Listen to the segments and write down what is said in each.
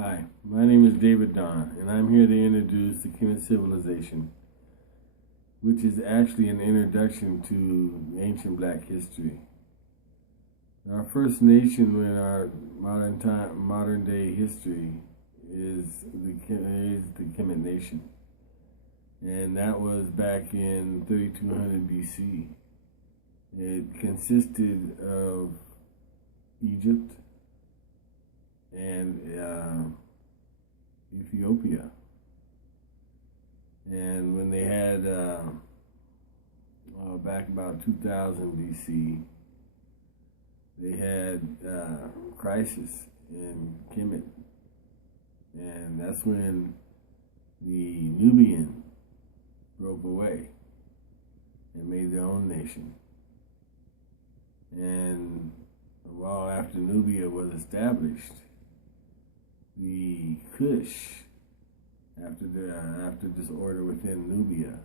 Hi, my name is David Don, and I'm here to introduce the Kemet civilization, which is actually an introduction to ancient black history. Our first nation in our modern day history is the Kemet nation, and that was back in 3200 BC. It consisted of Egypt and Ethiopia. And when they had, back about 2000 BC, they had crisis in Kemet. And that's when the Nubian broke away and made their own nation. And a while after Nubia was established, the Kush, after disorder within Nubia,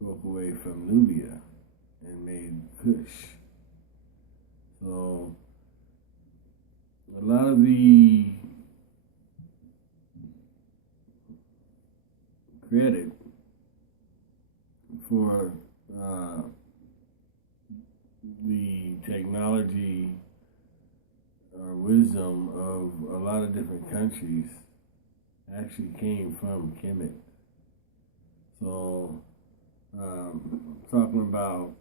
broke away from Nubia and made Kush. So a lot of the credit for the technology or wisdom of a lot of different countries actually came from Kemet. So, talking about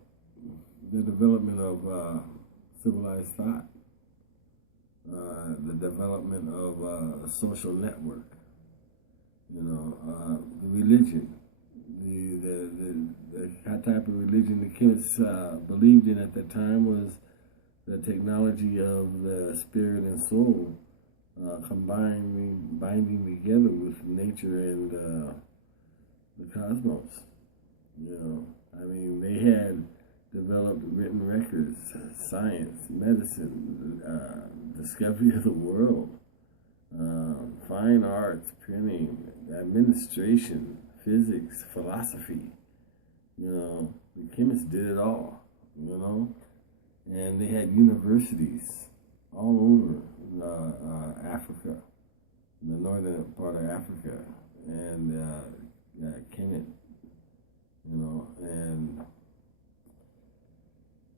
the development of civilized thought, the development of a social network, the religion, the type of religion the Kemets believed in at the time was the technology of the spirit and soul binding together with nature and the cosmos. They had developed written records, science, medicine, discovery of the world, fine arts, printing, administration, physics, philosophy. The Kemets did it all, and they had universities all over Africa, the northern part of Africa, and Kemet, and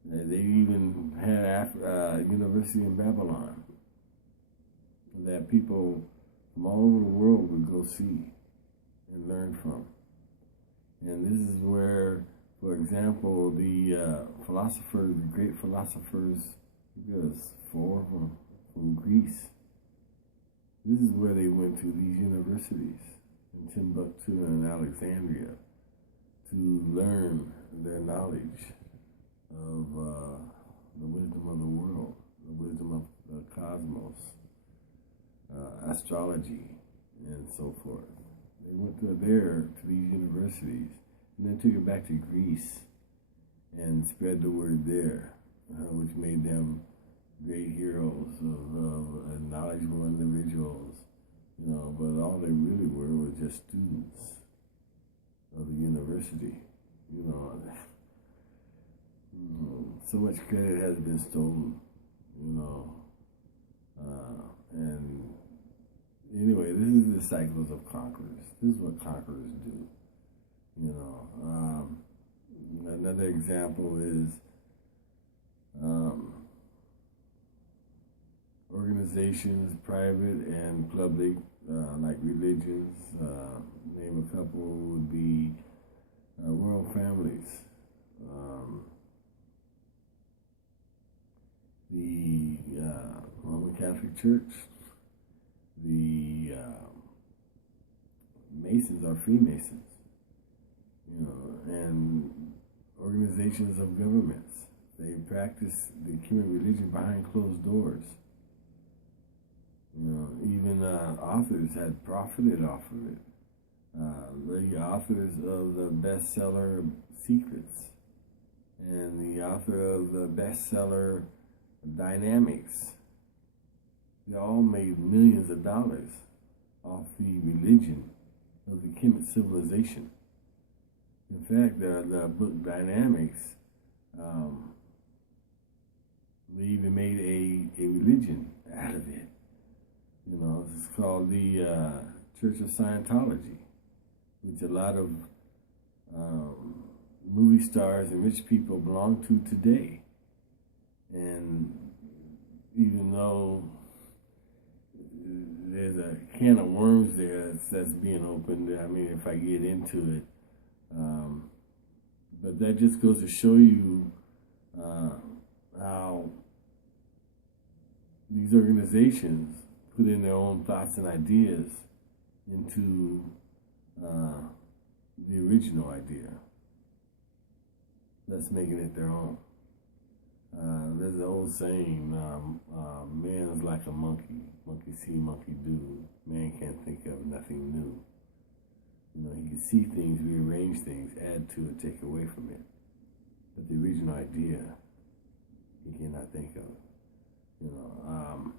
they even had a university in Babylon that people from all over the world would go see and learn from. And this is where, for example, the great philosophers, there's four of them from Greece. This is where they went to, these universities in Timbuktu and Alexandria, to learn their knowledge of the wisdom of the world, the wisdom of the cosmos, astrology, and so forth. They went to these universities, and then took it back to Greece and spread the word there, which made them great heroes of knowledgeable individuals, but all they really were just students of the university. So much credit has been stolen, and anyway, this is the cycles of conquerors. This is what conquerors do. Another example is organizations, private and public, like religions. Name a couple would be royal families, the Roman Catholic Church, the Masons are Freemasons, and organizations of governments. They practice the Kemet religion behind closed doors. Even authors had profited off of it. The authors of the bestseller Secrets and the author of the bestseller Dynamics, they all made millions of dollars off the religion of the Kemet civilization. In fact, the book Dynamics, they even made a religion out of it. You know, it's called the Church of Scientology, which a lot of movie stars and rich people belong to today. And even though there's a can of worms there that's being opened, I mean, if I get into it, but that just goes to show you how these organizations put in their own thoughts and ideas into the original idea. That's making it their own. There's an old saying, man is like a monkey. Monkey see, monkey do. Man can't think of nothing new. You know, he can see things, rearrange things, add to it, take away from it. But the original idea, he cannot think of. You know,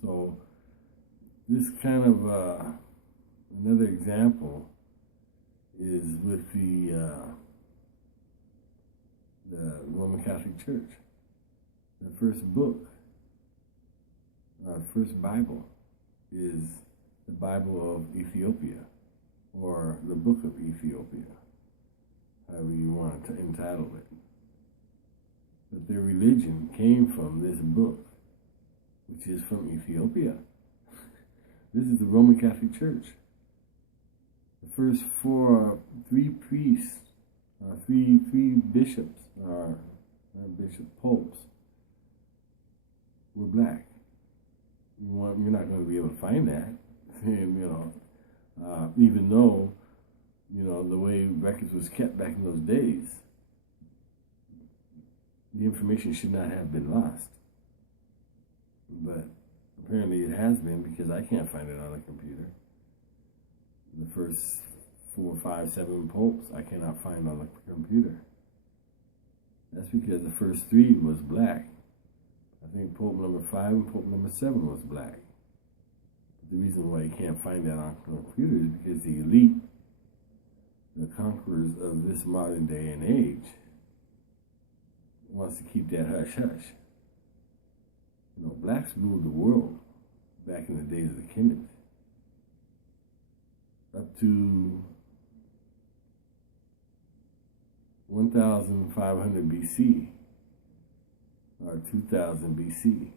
so this kind of another example is with the Roman Catholic Church. The first book, first Bible, is the Bible of Ethiopia, or the Book of Ethiopia, however you want to entitle it. But their religion came from this book, which is from Ethiopia. This is the Roman Catholic Church. The first three priests, three bishops, bishop popes, were black. You're not going to be able to find that, and, you know, even though, you know, the way records was kept back in those days, the information should not have been lost. But apparently it has been, because I can't find it on a computer. The first 4, 5, 7 popes I cannot find on the computer. That's because the first 3 was black. I think Pope number 5 and Pope number 7 was black. But the reason why you can't find that on a computer is because the elite, the conquerors of this modern day and age, wants to keep that hush-hush. You know, blacks ruled the world back in the days of the Kemet. Up to 1500 BC, or 2000 BC.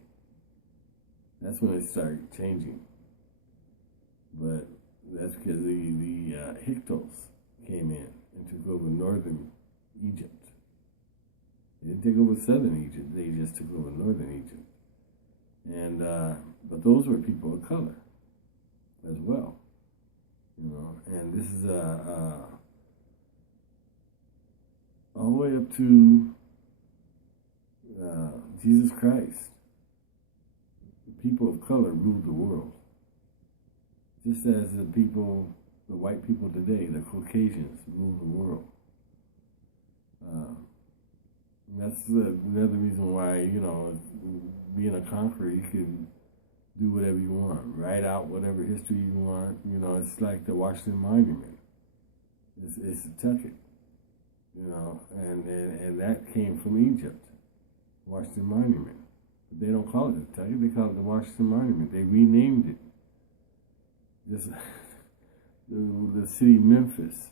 That's when it started changing. But that's because the Hyksos came in and took over northern Egypt. They didn't take over southern Egypt, they just took over northern Egypt. And but those were people of color as well. You know, and this is all the way up to Jesus Christ. The people of color ruled the world, just as the white people today, the Caucasians, rule the world. That's another reason why, you know, being a conqueror, you can do whatever you want, write out whatever history you want. You know, it's like the Washington Monument. It's Tucket, you know, and that came from Egypt, Washington Monument. But they don't call it the Tucket, they call it the Washington Monument. They renamed it. Just the city Memphis,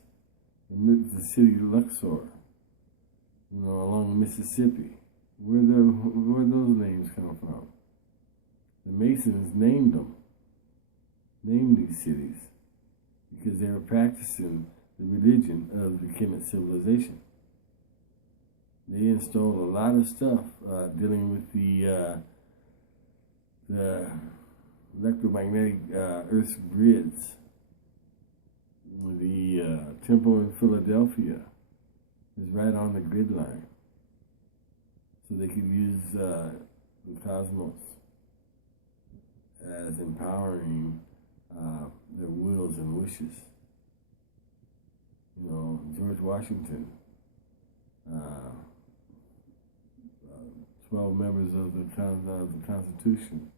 the city Luxor, you know, along the Mississippi. Where those names come from? The Masons named these cities, because they were practicing the religion of the Kemet civilization. They installed a lot of stuff dealing with the electromagnetic Earth's grids. The temple in Philadelphia is right on the grid line, so they could use the cosmos as empowering their wills and wishes. You know, George Washington, 12 members of the Constitution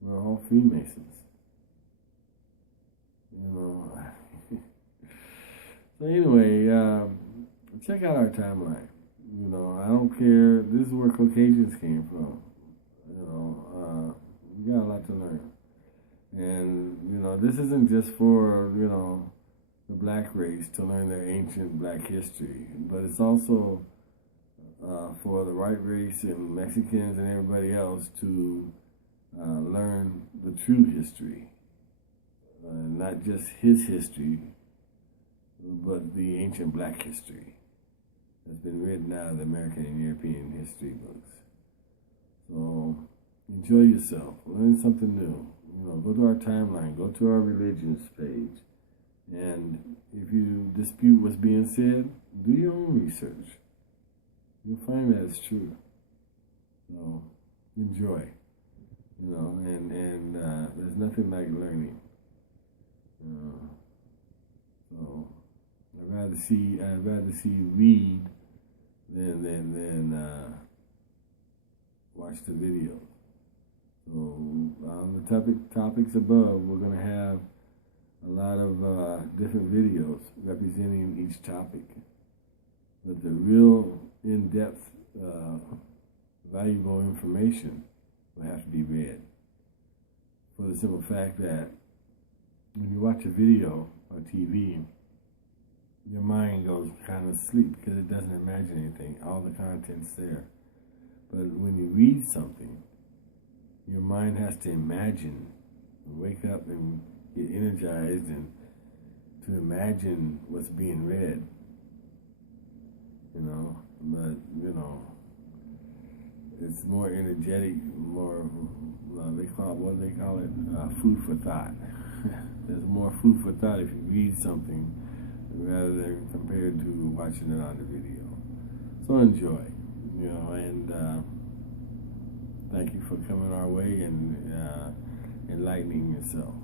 were all Freemasons. You know. So anyway, check out our timeline. You know, I don't care. This is where Caucasians came from. You know, we got a lot to learn. And, this isn't just for, the black race to learn their ancient black history, but it's also for the white race and Mexicans and everybody else to learn the true history, not just his history, but the ancient black history that's been written out of the American and European history books. So enjoy yourself, learn something new. Go to our timeline, go to our religions page, and if you dispute what's being said, do your own research. You'll find that it's true. So enjoy, and there's nothing like learning. So I'd rather see you read than watch the video. So on the topics above, we're going to have a lot of different videos representing each topic. But the real in-depth, valuable information will have to be read. For the simple fact that when you watch a video on TV, your mind goes kind of asleep because it doesn't imagine anything. All the content's there. But when you read something, your mind has to imagine, wake up and get energized and to imagine what's being read. But, it's more energetic, more, what do they call it? Food for thought. There's more food for thought if you read something rather than compared to watching it on the video. So enjoy, and thank you for coming our way and enlightening yourself.